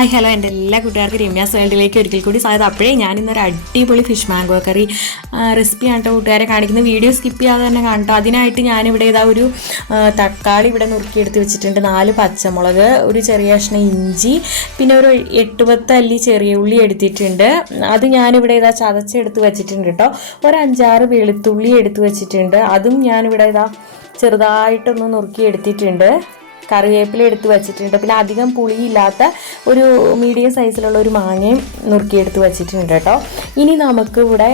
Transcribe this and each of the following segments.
Hi hello എൻ്റെ എല്ലാ കൂട്ടുകാർക്കും രമ്യാസ് വേൾഡിലേക്ക് ഒരിക്കൽ കൂടി സ്വാഗതം. അപ്പോഴേ ഞാൻ ഇന്നൊരു അടിപൊളി ഫിഷ് മാംഗോ കറി റെസിപ്പിയാണ് കേട്ടോ കൂട്ടുകാരെ കാണിക്കുന്നത്. വീഡിയോ സ്കിപ്പ് ചെയ്യാതെ തന്നെ കാണട്ടോ. അതിനായിട്ട് ഞാനിവിടെ ഒരു തക്കാളി ഇവിടെ നുറുക്കിയെടുത്ത് വെച്ചിട്ടുണ്ട്, 4 പച്ചമുളക്, ഒരു ചെറിയ കഷ്ണം ഇഞ്ചി, പിന്നെ ഒരു 8-10 അല്ലി ചെറിയ ഉള്ളി എടുത്തിട്ടുണ്ട്. അത് ഞാനിവിടെ ചതച്ചെടുത്ത് വെച്ചിട്ടുണ്ട് കേട്ടോ. ഒരു 5-6 വെളുത്തുള്ളി എടുത്ത് വെച്ചിട്ടുണ്ട്, അതും ഞാനിവിടെ ചെറുതായിട്ടൊന്ന് നുറുക്കി എടുത്തിട്ടുണ്ട്. കറിവേപ്പില എടുത്ത് വെച്ചിട്ടുണ്ട്. പിന്നെ അധികം പുളിയില്ലാത്ത ഒരു മീഡിയം സൈസിലുള്ള ഒരു മാങ്ങയും നുറുക്കിയെടുത്ത് വെച്ചിട്ടുണ്ട് കേട്ടോ. ഇനി നമുക്ക് ഇവിടെ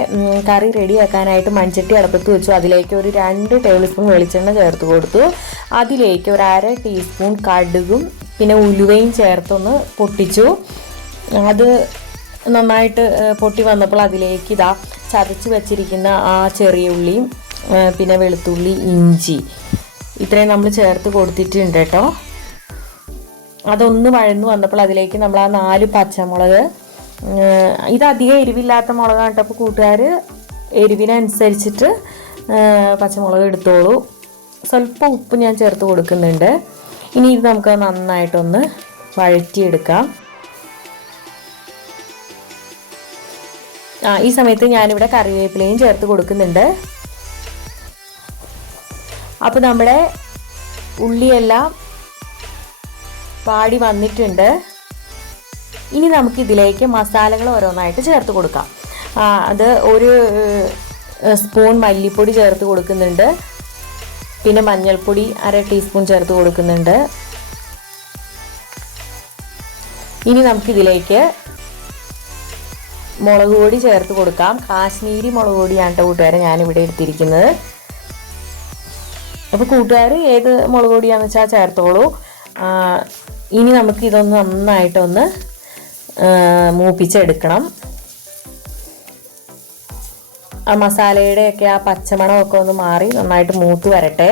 കറി റെഡിയാക്കാനായിട്ട് മൺചട്ടി അടുപ്പത്ത് വെച്ചു. അതിലേക്ക് ഒരു 2 ടേബിൾ സ്പൂൺ വെളിച്ചെണ്ണ ചേർത്ത് കൊടുത്തു. അതിലേക്ക് ഒരു 1/2 ടീസ്പൂൺ കടുകും പിന്നെ ഉലുവയും ചേർത്തൊന്ന് പൊട്ടിച്ചു. അത് നന്നായിട്ട് പൊട്ടി വന്നപ്പോൾ അതിലേക്ക് ചതച്ച് വെച്ചിരിക്കുന്ന ആ ചെറിയ ഉള്ളിയും പിന്നെ വെളുത്തുള്ളി, ഇഞ്ചി ഇത്രയും നമ്മൾ ചേർത്ത് കൊടുത്തിട്ടുണ്ട് കേട്ടോ. അതൊന്ന് വഴന്നു വന്നപ്പോൾ അതിലേക്ക് നമ്മൾ ആ 4 പച്ചമുളക്, ഇത് അധികം എരിവില്ലാത്ത മുളകാണ് കേട്ടോ. അപ്പോൾ കൂട്ടുകാർ എരിവിനനുസരിച്ചിട്ട് പച്ചമുളക് എടുത്തോളൂ. സ്വല്പം ഉപ്പ് ഞാൻ ചേർത്ത് കൊടുക്കുന്നുണ്ട്. ഇനി ഇത് നമുക്ക് നന്നായിട്ടൊന്ന് വഴറ്റിയെടുക്കാം. ഈ സമയത്ത് ഞാനിവിടെ കറിവേപ്പിലയും ചേർത്ത് കൊടുക്കുന്നുണ്ട്. അപ്പോൾ നമ്മുടെ ഉള്ളിയെല്ലാം വാടി വന്നിട്ടുണ്ട്. ഇനി നമുക്കിതിലേക്ക് മസാലകൾ ഓരോന്നായിട്ട് ചേർത്ത് കൊടുക്കാം. അത് ഒരു സ്പൂൺ മല്ലിപ്പൊടി ചേർത്ത് കൊടുക്കുന്നുണ്ട്, പിന്നെ മഞ്ഞൾപ്പൊടി 1/2 ടീസ്പൂൺ ചേർത്ത് കൊടുക്കുന്നുണ്ട്. ഇനി നമുക്കിതിലേക്ക് മുളക് പൊടി ചേർത്ത് കൊടുക്കാം. കാശ്മീരി മുളക് പൊടിയാണ് കേട്ടോ കൂട്ടുകാരെ ഞാനിവിടെ എടുത്തിരിക്കുന്നത്. അപ്പോൾ കൂട്ടുകാർ ഏത് മുളക് പൊടിയാണെന്ന് വെച്ചാൽ ചേർത്തോളൂ. ഇനി നമുക്ക് ഇതൊന്ന് നന്നായിട്ടൊന്ന് മൂപ്പിച്ചെടുക്കണം. ആ മസാലയുടെയൊക്കെ ആ പച്ചമണമൊക്കെ ഒന്ന് മാറി നന്നായിട്ട് മൂത്ത് വരട്ടെ.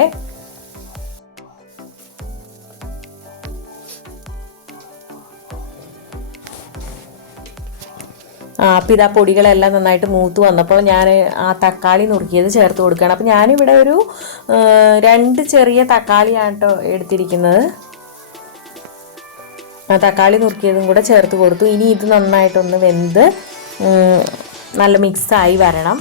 അപ്പോൾ ഇതാ പൊടികളെല്ലാം നന്നായിട്ട് മൂത്ത് വന്നപ്പോൾ ഞാൻ ആ തക്കാളി നുറുക്കിയത് ചേർത്ത് കൊടുക്കുകയാണ്. അപ്പോൾ ഞാനിവിടെ ഒരു 2 ചെറിയ തക്കാളിയാണ് കേട്ടോ എടുത്തിരിക്കുന്നത്. തക്കാളി നുറുക്കിയതും കൂടെ ചേർത്ത് കൊടുത്തു. ഇനി ഇത് നന്നായിട്ടൊന്ന് വെന്ത് നല്ല മിക്സായി വരണം.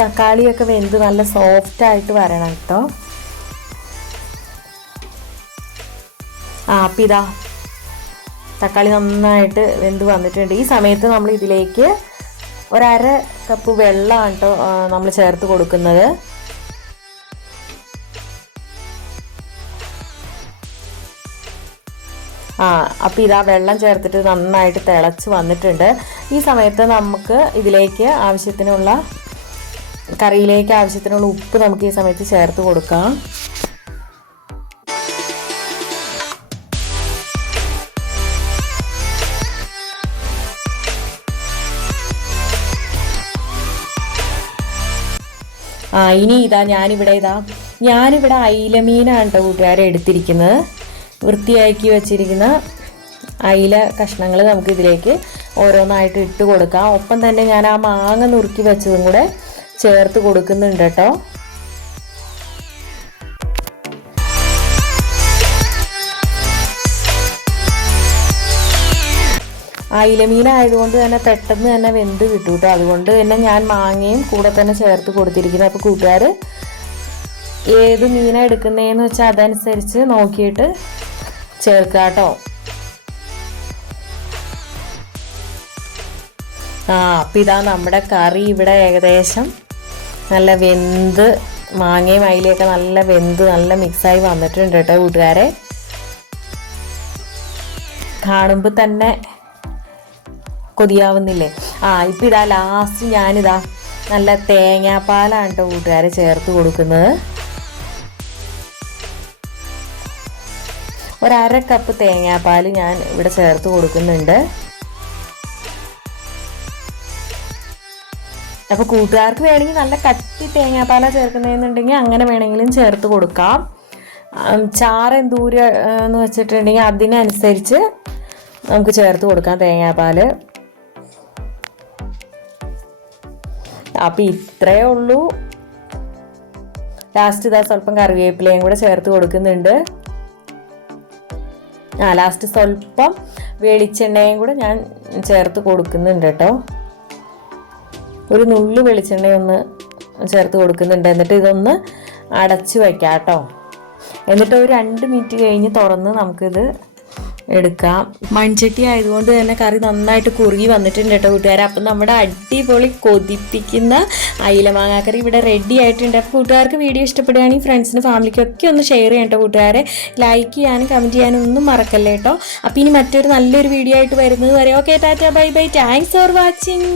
തക്കാളിയൊക്കെ വെന്ത് നല്ല സോഫ്റ്റായിട്ട് വരണം കേട്ടോ. അപ്പം ഇതാ തക്കാളി നന്നായിട്ട് വെന്ത് വന്നിട്ടുണ്ട്. ഈ സമയത്ത് നമ്മൾ ഇതിലേക്ക് 1/2 കപ്പ് വെള്ളമാണ് കേട്ടോ നമ്മൾ ചേർത്ത് കൊടുക്കുന്നത്. അപ്പം ഇതാ വെള്ളം ചേർത്തിട്ട് നന്നായിട്ട് തിളച്ച് വന്നിട്ടുണ്ട്. ഈ സമയത്ത് നമുക്ക് ഇതിലേക്ക് കറിയിലേക്ക് ആവശ്യത്തിനുള്ള ഉപ്പ് നമുക്ക് ഈ സമയത്ത് ചേർത്ത് കൊടുക്കാം. ഇനി ഞാനിവിടെ അയിലമീനാണ് കേട്ടോ കൂട്ടുകാരെ എടുത്തിരിക്കുന്നത്. വൃത്തിയാക്കി വെച്ചിരിക്കുന്ന അയില കഷ്ണങ്ങൾ നമുക്ക് ഇതിലേക്ക് ഓരോന്നായിട്ട് ഇട്ട് കൊടുക്കാം. ഒപ്പം തന്നെ ഞാൻ ആ മാങ്ങ നുറുക്കി വെച്ചതും കൂടെ ചേർത്ത് കൊടുക്കുന്നുണ്ട് കേട്ടോ. അയിലമീനായതുകൊണ്ട് തന്നെ പെട്ടെന്ന് തന്നെ വെന്ത് കിട്ടും കേട്ടോ. അതുകൊണ്ട് തന്നെ ഞാൻ മാങ്ങയും കൂടെ തന്നെ ചേർത്ത് കൊടുത്തിരിക്കുന്നത്. അപ്പോൾ കൂട്ടുകാർ ഏത് മീനാണ് എടുക്കുന്നതെന്ന് വെച്ചാൽ അതനുസരിച്ച് നോക്കിയിട്ട് ചേർക്കാം കേട്ടോ. അപ്പം ഇതാ നമ്മുടെ കറി ഇവിടെ ഏകദേശം നല്ല വെന്ത്, മാങ്ങയും അയിലയൊക്കെ നല്ല വെന്ത് നല്ല മിക്സായി വന്നിട്ടുണ്ട് കേട്ടോ കൂട്ടുകാരെ. കാണുമ്പോൾ തന്നെ കൊതിയാവുന്നില്ലേ? ഇപ്പം ഇതാ ലാസ്റ്റ് ഞാനിതാ നല്ല തേങ്ങാപ്പാലാണ് കേട്ടോ കൂട്ടുകാരെ ചേർത്ത് കൊടുക്കുന്നത്. 1/2 കപ്പ് തേങ്ങാപ്പാൽ ഞാൻ ഇവിടെ ചേർത്ത് കൊടുക്കുന്നുണ്ട്. അപ്പോൾ കൂട്ടുകാർക്ക് വേണമെങ്കിൽ നല്ല കട്ടി തേങ്ങാപ്പാല ചേർക്കുന്നതെന്നുണ്ടെങ്കിൽ അങ്ങനെ വേണമെങ്കിലും ചേർത്ത് കൊടുക്കാം. ചാറ് എന്തൂരം എന്ന് വെച്ചിട്ടുണ്ടെങ്കിൽ അതിനനുസരിച്ച് നമുക്ക് ചേർത്ത് കൊടുക്കാം തേങ്ങാപ്പാൽ. അപ്പം ഇത്രയേ ഉള്ളൂ. ലാസ്റ്റ് ഇതാ സ്വല്പം കറിവേപ്പിലയും കൂടെ ചേർത്ത് കൊടുക്കുന്നുണ്ട്. ലാസ്റ്റ് സ്വല്പം വെളിച്ചെണ്ണയും കൂടെ ഞാൻ ചേർത്ത് കൊടുക്കുന്നുണ്ട് കേട്ടോ. ഒരു നുള്ളു വെളിച്ചെണ്ണയൊന്ന് ചേർത്ത് കൊടുക്കുന്നുണ്ട്. എന്നിട്ട് ഇതൊന്ന് അടച്ച് വയ്ക്കാം കേട്ടോ. എന്നിട്ട് ഒരു 2 മിനിറ്റ് കഴിഞ്ഞ് തുറന്ന് നമുക്കിത് എടുക്കാം. മൺചട്ടി ആയതുകൊണ്ട് തന്നെ കറി നന്നായിട്ട് കുറുകി വന്നിട്ടുണ്ട് കേട്ടോ കൂട്ടുകാരെ. അപ്പം നമ്മുടെ അടിപൊളി കൊതിപ്പിക്കുന്ന അയില മാങ്ങാക്കറി ഇവിടെ റെഡി ആയിട്ടുണ്ട്. അപ്പോൾ കൂട്ടുകാർക്ക് വീഡിയോ ഇഷ്ടപ്പെടുകയാണെങ്കിൽ ഫ്രണ്ട്സിനും ഫാമിലിക്കൊക്കെ ഒന്ന് ഷെയർ ചെയ്യണം കേട്ടോ കൂട്ടുകാരെ. ലൈക്ക് ചെയ്യാനും കമൻറ്റ് ചെയ്യാനും ഒന്നും മറക്കല്ലേ കേട്ടോ. അപ്പോൾ ഇനി മറ്റൊരു നല്ലൊരു വീഡിയോ ആയിട്ട് വരുന്നത് വരെ okay, Tata, bye bye, thanks for watching.